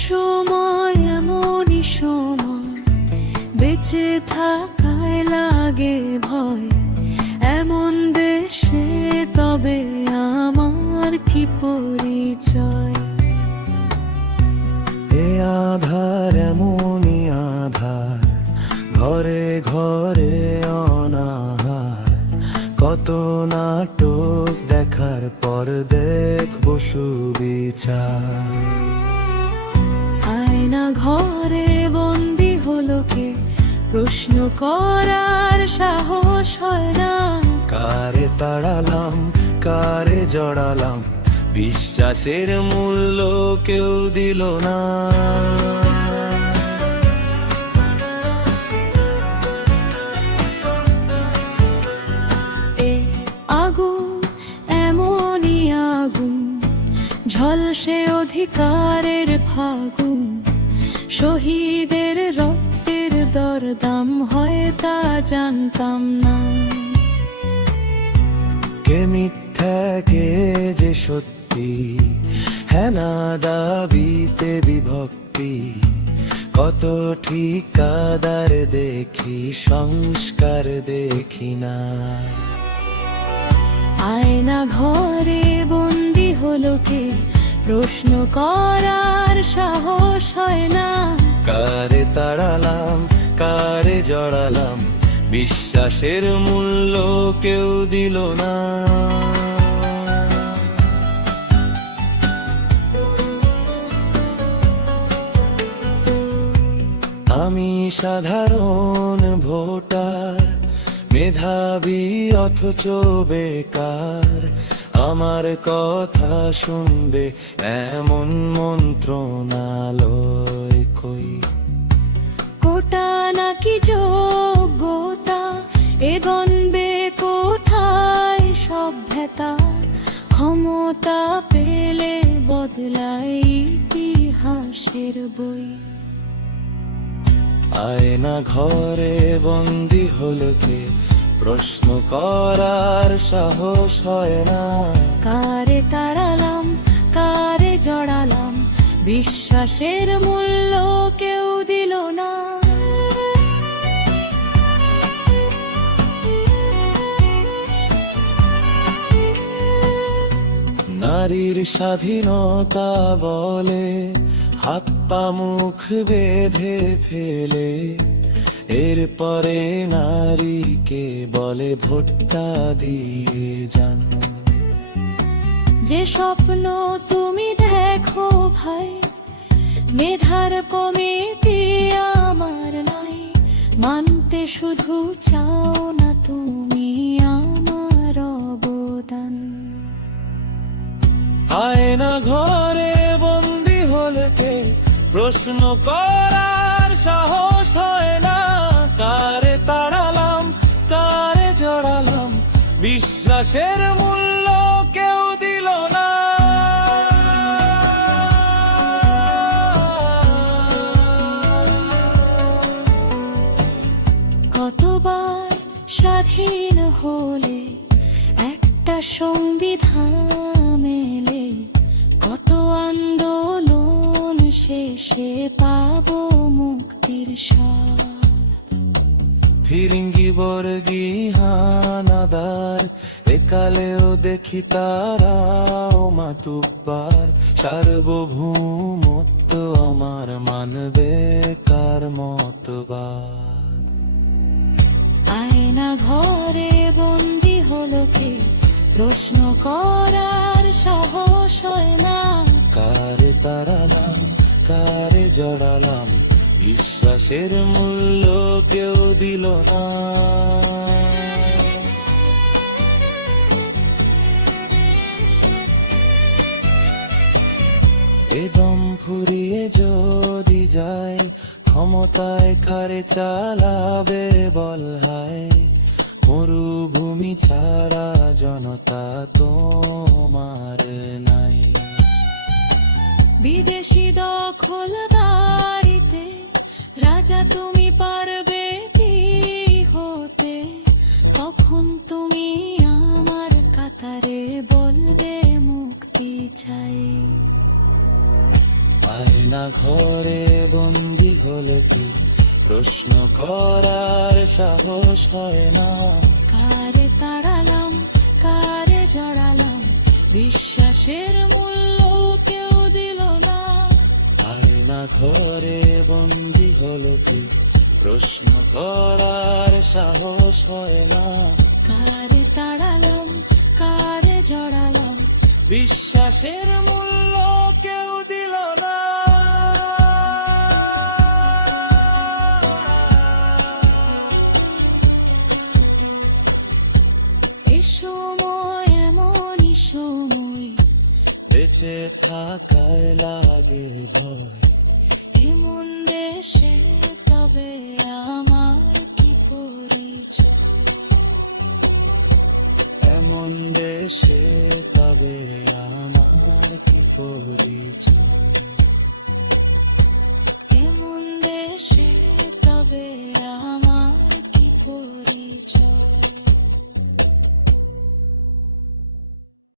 সময় এমনই সময় বেঁচে থাকায় লাগে ভয়, এমন দেশে তবে আমার কি পরিচয়। এ আধার এমনই আধার, ঘরে ঘরে অনাহার, কত নাটক দেখার পর দেখবো সুবিচার। আয়না ঘরে বন্দি হলো কে, প্রশ্ন করার সাহস হয় না। কারে তাড়ালাম, কারে জড়ালাম, বিশ্বাসের মূল্য কেউ দিল না। এ আগুন এমনই আগুন, ঝলসে অধিকারের ফাগুন, শহীদের রক্তের দরদাম হয় তা জানতাম না। কে মিথ্যা কে যে সত্যি, হেনা দাবিতে বিভক্তি, কত ঠিকাদার দেখি সংস্কার দেখি না। আয়না ঘরে বন্দি হলো কে, প্রশ্ন করার সাহস হয় না। কারে তাড়ালাম, কারে জড়ালাম, বিশ্বাসের মূল্য কেউ দিল না। আমি সাধারণ ভোটার, মেধাবী অথচ বেকার, আমার কথা শুনবে এমন মন্ত্রণালয় কই। কোটা নাকি যোগ্যতা, এ দ্বন্দ্বে কোথায় সভ্যতা, ক্ষমতা পেলে বদলায় ইতিহাসের বই। আয়না ঘরে বন্দি হলো কে, প্রশ্ন করার সাহস হয় না। কারে তাড়ালাম, কারে জড়ালাম, বিশ্বাসের মূল্য কেউ দিল না। নারীর স্বাধীনতা বলে হাত পা মুখ বেঁধে ফেলে, এরপরে নারীকে বলে ভোটটা দিয়ে যান। যে স্বপ্ন তুমি দেখো ভাই, মেধার কমিতি আমার নাই, মানতে শুধু চাও না তুমি আমার অবদান। আয়না ঘরে বন্দি হলে কে, প্রশ্ন করার সাহস হয় না। কারে তাড়ালাম, কারে জড়ালাম, বিশ্বাসের মূল্য কেউ দিল না। কতবার স্বাধীন হলে একটা সংবিধান মেলে, কত আন্দোলন শেষে পাবো মুক্তির স্বাদ। ফিরিঙ্গি বর্গি হানাদার, একালেও দেখি তারাও মাতুব্বার, সার্বভৌমত্ব আমার মানবে কার মতবাদ। আয়না ঘরে বন্দি হলো কে, প্রশ্ন করার সাহস হয় না। কারে তাড়ালাম, কারে জড়ালাম, বিশ্বাসের মূল্য কেউ দিল না। এ দম ফুরিয়ে যদি যায়, ক্ষমতায় কারে চালাবে বল হায়। মরুভূমি ছাড়া জনতা তোমার নাই। বিদেশি দখলদারিতে রাজা তুমি পারবে কি হতে, তখন তুমি আমার কাতারে বলবে মুক্তি চাই। আয়না ঘরে বন্দি হলে কি প্রশ্ন করার সাহস হয় না। কারে তাড়ালাম, কারে জড়ালাম, বিশ্বাসের মূল্য কেউ দিল না। আয়না ঘরে বন্দি হলে কি প্রশ্ন করার সাহস হয় না। কারে তাড়ালাম, কারে জড়ালাম, বিশ্বাসের মূল্য কেউ দিল না। এ সময় এমনই সময়, বেঁচে থাকায় লাগে ভয়। এমন দেশে তবে আমার কি পরিচয়। এমন দেশে তবে আমার কি পরিচয়। এমন দেশে